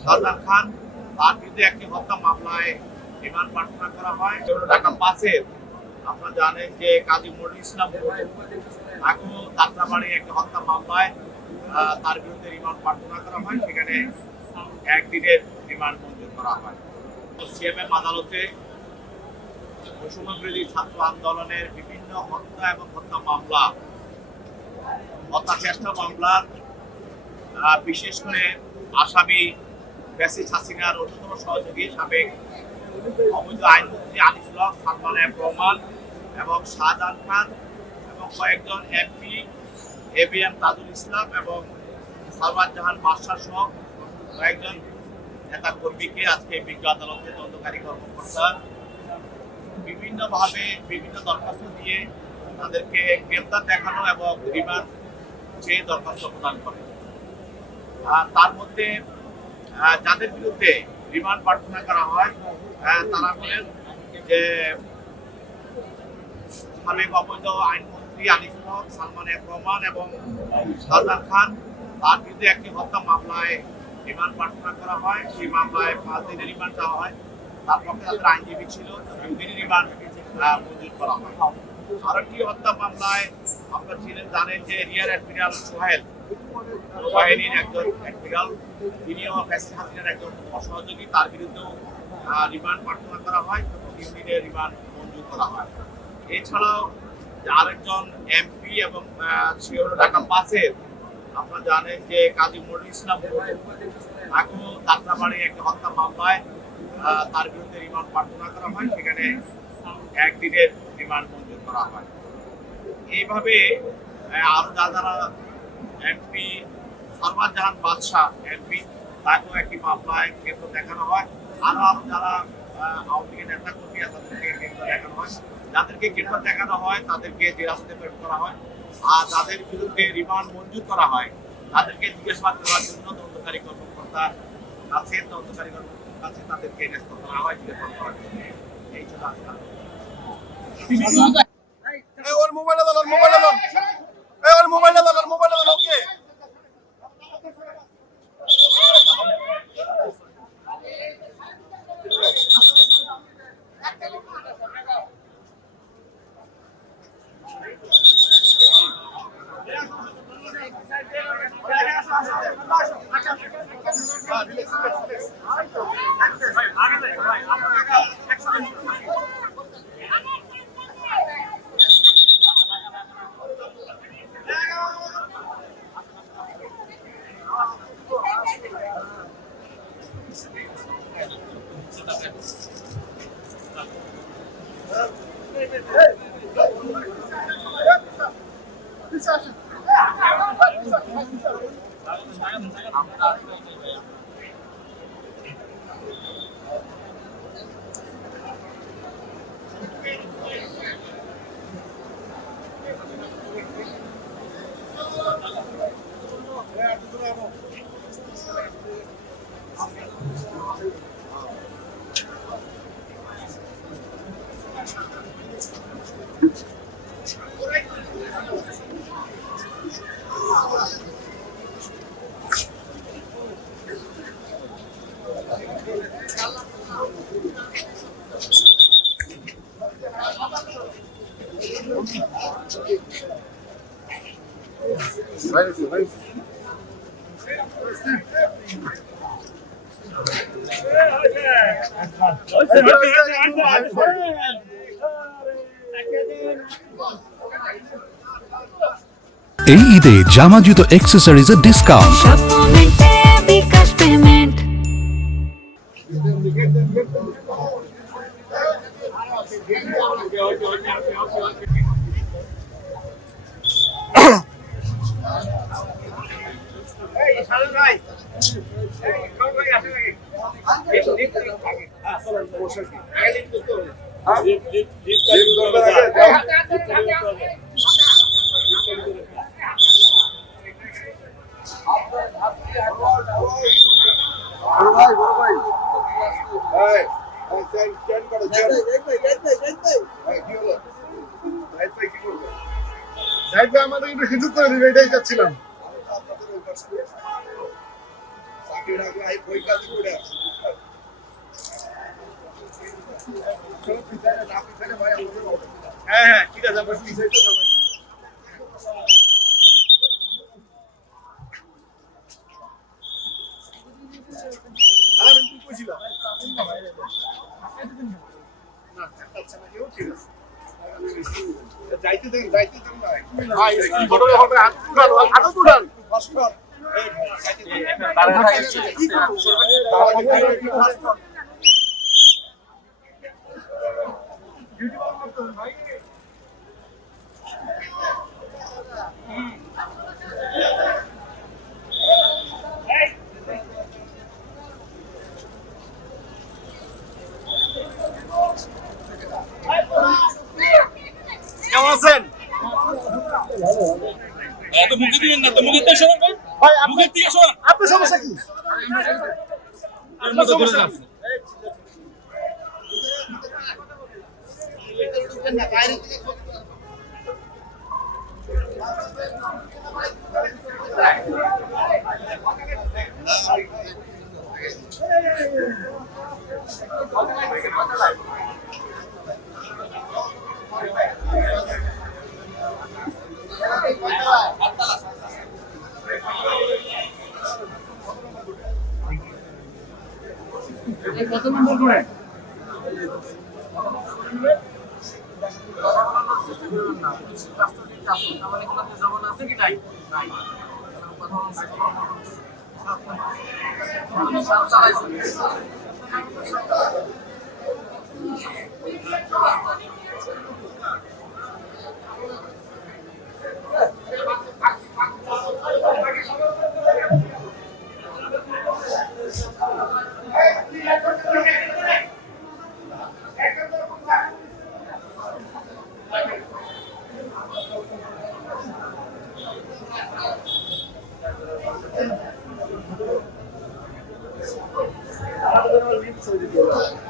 শাহজাহান খান তার বিরুদ্ধে একটি হত্যা মামলায় রিমান্ড প্রার্থনা করা হয়। ঢাকা 5-এর আপনারা জানেন যে কাজী মনিরুল ইসলাম তাকেও যাত্রাবাড়ি একটি হত্যা মামলায় তার বিরুদ্ধে রিমান্ড প্রার্থনা করা হয়। সেখানে একদিনের রিমান্ড মঞ্জুর করা হয়। সিএমএম আদালতে বৈষম্য বিরোধী ছাত্র আন্দোলনের বিভিন্ন হত্যা এবং হত্যা মামলা, হত্যা চেষ্টা মামলার বিশেষ করে আসামি ফ্যাসিস্ট হাসিনার অন্যতম সহযোগী সাবেক অবৈধ আইনমন্ত্রী আনিসুল হক, সালমান এফ রহমান এবং শাহজাহান খান এবং কয়েকজন এমপি এবিএম তাজুল ইসলাম এবং সালমান জাহান বাদশাহ সহ কয়েকজন নেতা কর্মীকে আজকে বিজ্ঞ আদালতে তদন্তকারী কর্মকর্তা বিভিন্নভাবে বিভিন্ন দরখাস্ত দিয়ে তাদেরকে গ্রেপ্তার দেখানো এবং রিমান্ড চেয়ে দরখাস্ত প্রদান করে। তার মধ্যে যাদের বিরুদ্ধে রিমান্ড প্রার্থনা করা হয় তারা হলেন যে সাবেক অবৈধ আইনমন্ত্রী আনিসুল হক, সালমান এফ রহমান এবং শাহজাহান খান। তার বিরুদ্ধে একটি হত্যা মামলায় রিমান্ড প্রার্থনা করা হয়। সেই মামলায় 5 দিনের রিমান্ড দেওয়া হয়। তার পক্ষে তাদের আইনজীবী ছিল, 2 দিনের রিমান্ড মঞ্জুর করা হয়। আরেকটি হত্যা মামলায় আপনারা জানেন যে রিয়ার অ্যাডমিরাল সোহেল বাহিনীর একজন অ্যাডমিরাল, তিনিও ফ্যাসিস্ট হাসিনার একজন সহযোগী, তার বিরুদ্ধেও রিমান্ড প্রার্থনা করা হয়, 3 দিনের রিমান্ড মঞ্জুর করা হয়। এছাড়াও আরেকজন এমপি এবং ঢাকা 5-এর আপনারা জানেন যে কাজী মনিরুল ইসলাম তাকেও যাত্রাবাড়ি একটি হত্যা মামলায় তার বিরুদ্ধে রিমান্ড প্রার্থনা করা হয়। সেখানে একদিনের রিমান্ড মঞ্জুর করা হয়। এইভাবে আরো যারা এমপি সালমান জাহান বাদশাহ এমপি, তাকেও একটি মামলায় গ্রেপ্তার দেখানো হয়। আরো যারা আওয়ামী লীগের নেতা কর্মী তাদেরকে গ্রেপ্তার দেখানো হয়। যাদেরকে গ্রেপ্তার দেখানো হয় তাদেরকে জেলহাজতে প্রেরণ করা হয়। আর যাদের বিরুদ্ধে রিমান্ড মঞ্জুর করা হয় তাদেরকে জিজ্ঞাসাবাদ করার জন্য তদন্তকারী কর্মকর্তার কাছে তাদেরকে ন্যস্ত করা হয় জিজ্ঞাসাবাদ করার জন্য। এই ছিল ওর মোবাইলে দাও, ওর মোবাইলে দাও, ওর মোবাইলে দাও, ওর মোবাইলে দাও। ওকে এই ঈদে জামা জুতো অ্যাক্সেসরিজের ডিসকাউন্ট। বিকাশ পেমেন্ট। আমাদের একটু সুযোগ করে দিবে, এটাই চাচ্ছিলাম। হ্যাঁ হ্যাঁ ঠিক আছে আমরা পিছাই তো সবাই আমি কি কইছিলাম যাইতে দেখি যাইতে দেখি ভাই বড় হবে হাত উঠান কেমন আছেন এত মুখে দিবেন না তো মুখে দিয়ে শোনান ভাই ভাই মুখে দিয়ে শোনান আপনার সমস্যা কি আপনার সমস্যা কি কত নম্বর করে Thank you.